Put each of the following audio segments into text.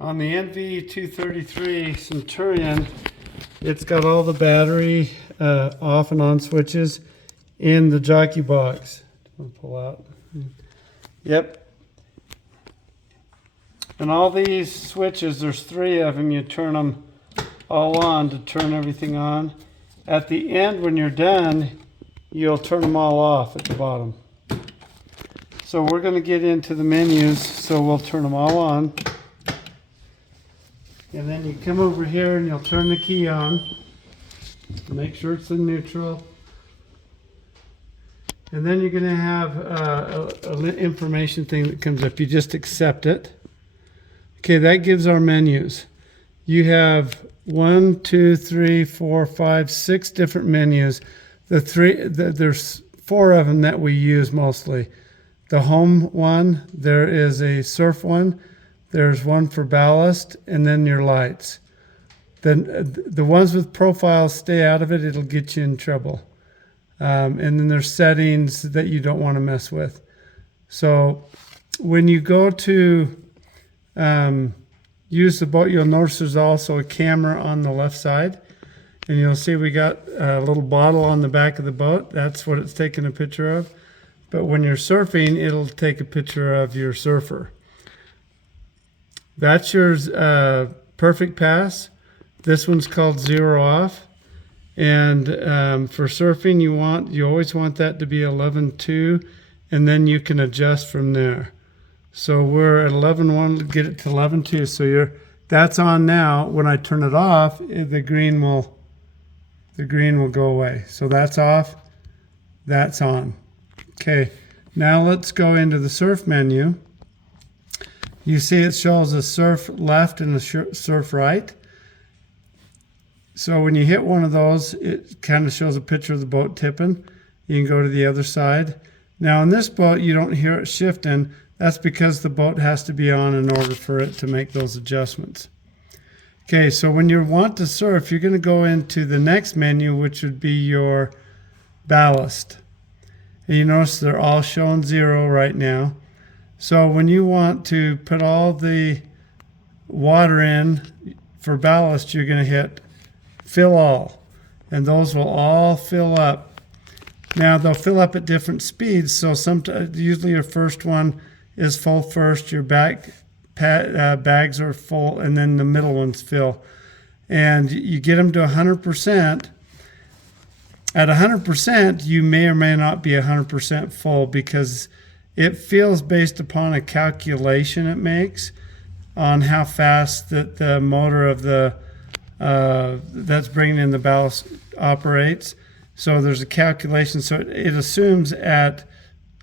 On the NV233 Centurion, it's got all the battery off and on switches in the jockey box. I'll pull out. Yep. And all these switches, there's 3 of them. You turn them all on to turn everything on. At the end, when you're done, you'll turn them all off at the bottom. So we're going to get into the menus, so we'll turn them all on. And then you come over here and you'll turn the key on. Make sure it's in neutral. And then you're going to have an information thing that comes up. You just accept it. Okay, that gives our menus. You have 1, 2, 3, 4, 5, 6 different menus. There's 4 of them that we use mostly. The home one, there is a surf one, there's one for ballast, and then your lights. Then the ones with profiles, stay out of it, it'll get you in trouble. And then there's settings that you don't want to mess with. So when you go to use the boat, you'll notice there's also a camera on the left side. And you'll see we got a little bottle on the back of the boat. That's what it's taking a picture of. But when you're surfing, it'll take a picture of your surfer. That's your perfect pass. This one's called 0 off. And for surfing, you always want that to be 11.2, and then you can adjust from there. So we're at 11.1, get it to 11.2. So that's on now. When I turn it off, the green will go away. So that's off, that's on. Okay, now let's go into the surf menu. You see it shows a surf left and a surf right. So when you hit one of those, it kind of shows a picture of the boat tipping. You can go to the other side. Now in this boat, you don't hear it shifting. That's because the boat has to be on in order for it to make those adjustments. Okay, so when you want to surf, you're going to go into the next menu, which would be your ballast. And you notice they're all showing 0 right now. So when you want to put all the water in for ballast, you're going to hit fill all. And those will all fill up. Now they'll fill up at different speeds. So usually your first one is full first, your bags are full, and then the middle ones fill. And you get them to 100%. At 100%, you may or may not be 100% full because it fills based upon a calculation it makes on how fast the motor of the that's bringing in the ballast operates. So there's a calculation. So it assumes at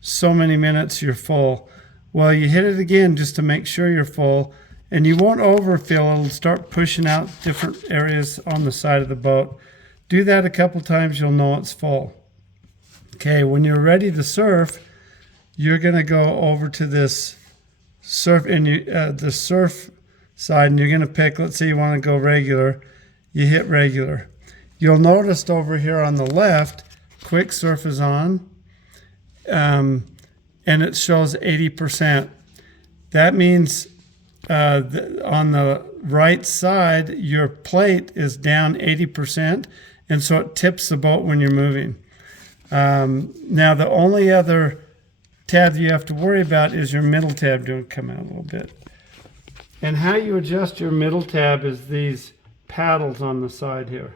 so many minutes you're full. Well, you hit it again just to make sure you're full, and you won't overfill. It'll start pushing out different areas on the side of the boat. Do that a couple times, you'll know it's full. Okay, when you're ready to surf, you're going to go over to this surf the surf side, and you're going to pick, let's say you want to go regular. You hit regular. You'll notice over here on the left, quick surf is on, and it shows 80%. That means on the right side, your plate is down 80%, and so it tips the boat when you're moving. Now, the only other tab you have to worry about is your middle tab. Don't come out a little bit. And how you adjust your middle tab is these paddles on the side here.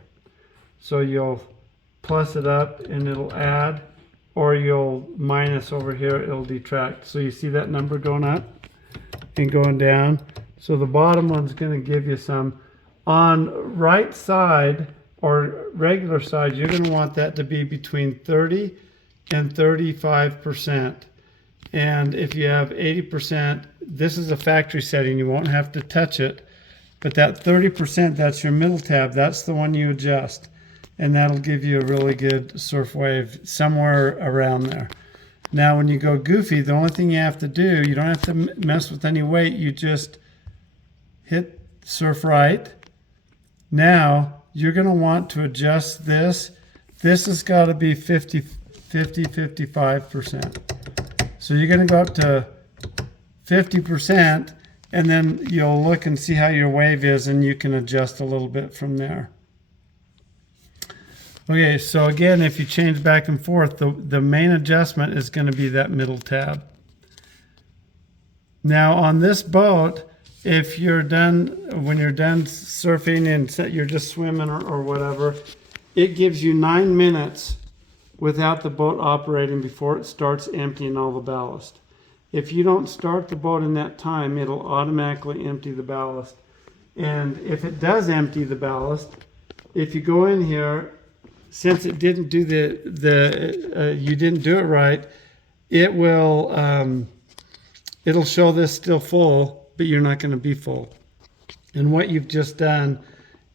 So you'll plus it up and it'll add, or you'll minus over here, it'll detract. So you see that number going up and going down. So the bottom one's going to give you some. On right side or regular side, you're going to want that to be between 30 and 35%. And if you have 80%, this is a factory setting, you won't have to touch it. But that 30%, that's your middle tab, that's the one you adjust. And that'll give you a really good surf wave somewhere around there. Now when you go goofy, the only thing you have to do, you don't have to mess with any weight, you just hit surf right. Now you're going to want to adjust this. This has got to be 55%. So you're going to go up to 50%, and then you'll look and see how your wave is, and you can adjust a little bit from there. Okay, so again, if you change back and forth, the main adjustment is going to be that middle tab. Now on this boat, if you're done, when you're done surfing and you're just swimming or whatever, it gives you 9 minutes without the boat operating before it starts emptying all the ballast. If you don't start the boat in that time, it'll automatically empty the ballast. And if it does empty the ballast, if you go in here, since it didn't do you didn't do it right, it will it'll show this still full, but you're not going to be full. And what you've just done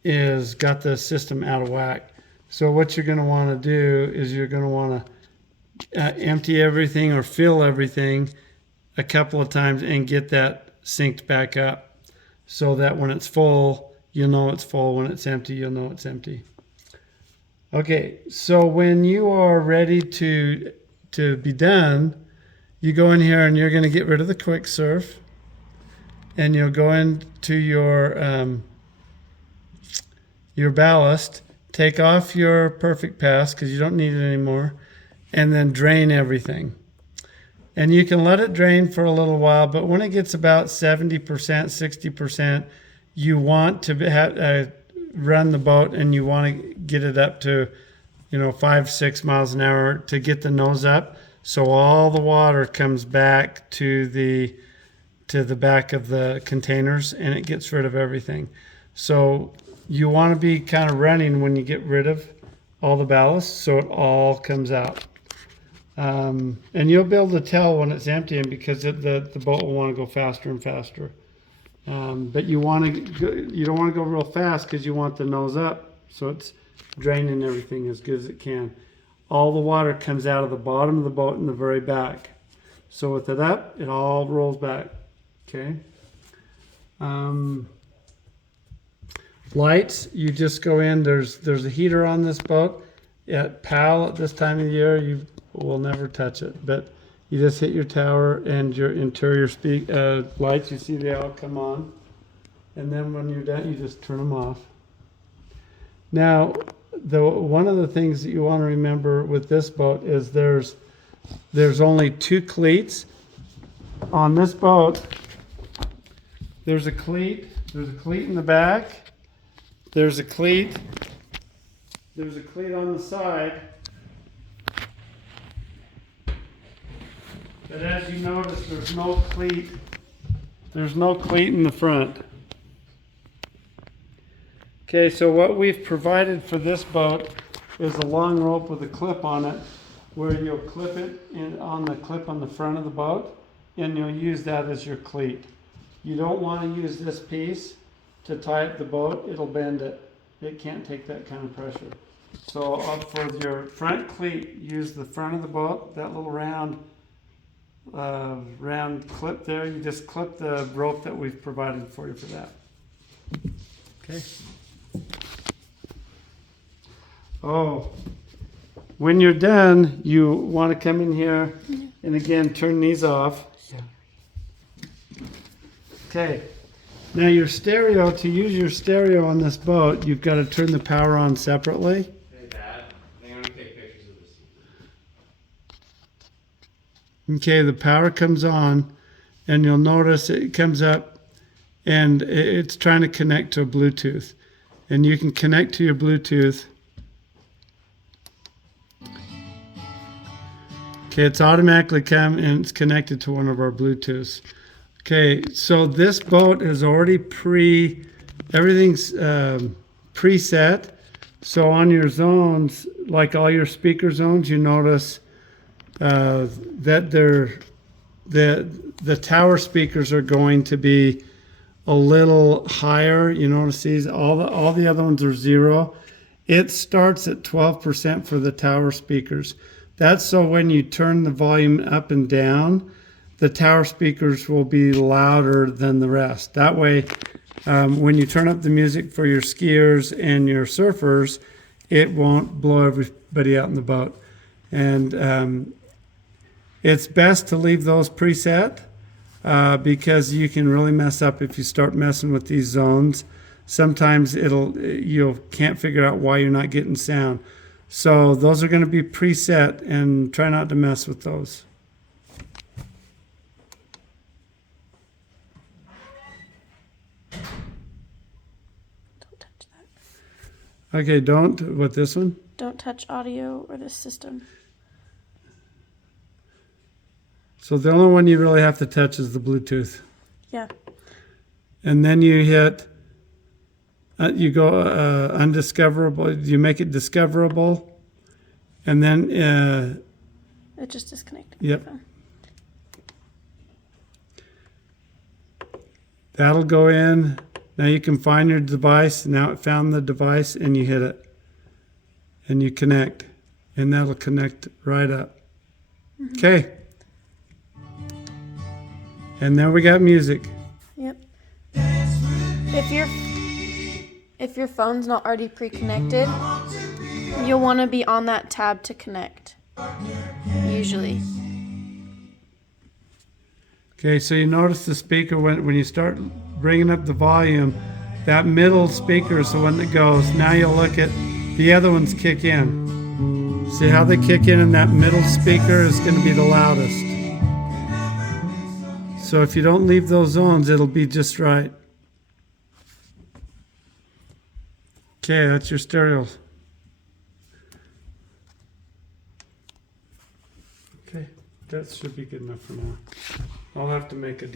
is got the system out of whack. So what you're going to want to do is you're going to want to empty everything or fill everything a couple of times and get that synced back up, so that when it's full, you'll know it's full. When it's empty, you'll know it's empty. Okay, so when you are ready to be done, you go in here and you're going to get rid of the quick surf, and you'll go into your ballast, take off your perfect pass because you don't need it anymore, and then drain everything. And you can let it drain for a little while, but when it gets about 70%, 60%, you want to run the boat, and you want to get it up to 5-6 miles an hour to get the nose up, so all the water comes back to the back of the containers and it gets rid of everything. So you want to be kind of running when you get rid of all the ballast, so it all comes out. And you'll be able to tell when it's emptying because the boat will want to go faster and faster. But you don't want to go real fast because you want the nose up, so it's draining everything as good as it can. All the water comes out of the bottom of the boat in the very back. So with it up, it all rolls back. Okay. Lights, you just go in. There's a heater on this boat. At PAL at this time of the year, you will never touch it. But you just hit your tower and your interior lights. You see they all come on. And then when you're done, you just turn them off. Now, one of the things that you want to remember with this boat is there's only 2 cleats. On this boat, there's a cleat in the back, there's a cleat on the side. But as you notice, there's no cleat in the front. Okay, so what we've provided for this boat is a long rope with a clip on it, where you'll clip it on the clip on the front of the boat, and you'll use that as your cleat. You don't want to use this piece to tie up the boat. It'll bend it. It can't take that kind of pressure. So for your front cleat, use the front of the boat, that little round clip there. You just clip the rope that we've provided for you for that. Okay. Oh, when you're done, you want to come in here and again turn these off. Okay. Now your stereo, to use your stereo on this boat, you've got to turn the power on separately. Hey Dad, I'm going to take pictures of this. Okay, the power comes on, and you'll notice it comes up and it's trying to connect to a Bluetooth. And you can connect to your Bluetooth. Okay, it's automatically come and it's connected to one of our Bluetooths. Okay, so this boat is already everything's preset. So on your zones, like all your speaker zones, you notice that the tower speakers are going to be a little higher. You notice these, all the other ones are 0. It starts at 12% for the tower speakers. That's so when you turn the volume up and down, the tower speakers will be louder than the rest. That way, when you turn up the music for your skiers and your surfers, it won't blow everybody out in the boat. And it's best to leave those preset. because you can really mess up if you start messing with these zones. Sometimes you can't figure out why you're not getting sound. So those are going to be preset, and try not to mess with those. Don't touch that. Okay, don't. What, this one? Don't touch audio or this system. So the only one you really have to touch is the Bluetooth. Yeah. And then you hit, you go undiscoverable, you make it discoverable, and then, It just disconnected. yep. That'll go in. Now you can find your device. Now it found the device, and you hit it. And you connect. And that'll connect right up. Okay. And now we got music. Yep. If your phone's not already pre-connected, you'll want to be on that tab to connect. Usually. Okay, so you notice the speaker when you start bringing up the volume, that middle speaker is the one that goes. Now you'll look at the other ones kick in. See how they kick in, and that middle speaker is going to be the loudest. So if you don't leave those zones, it'll be just right. Okay, that's your stereos. Okay, that should be good enough for now. I'll have to make a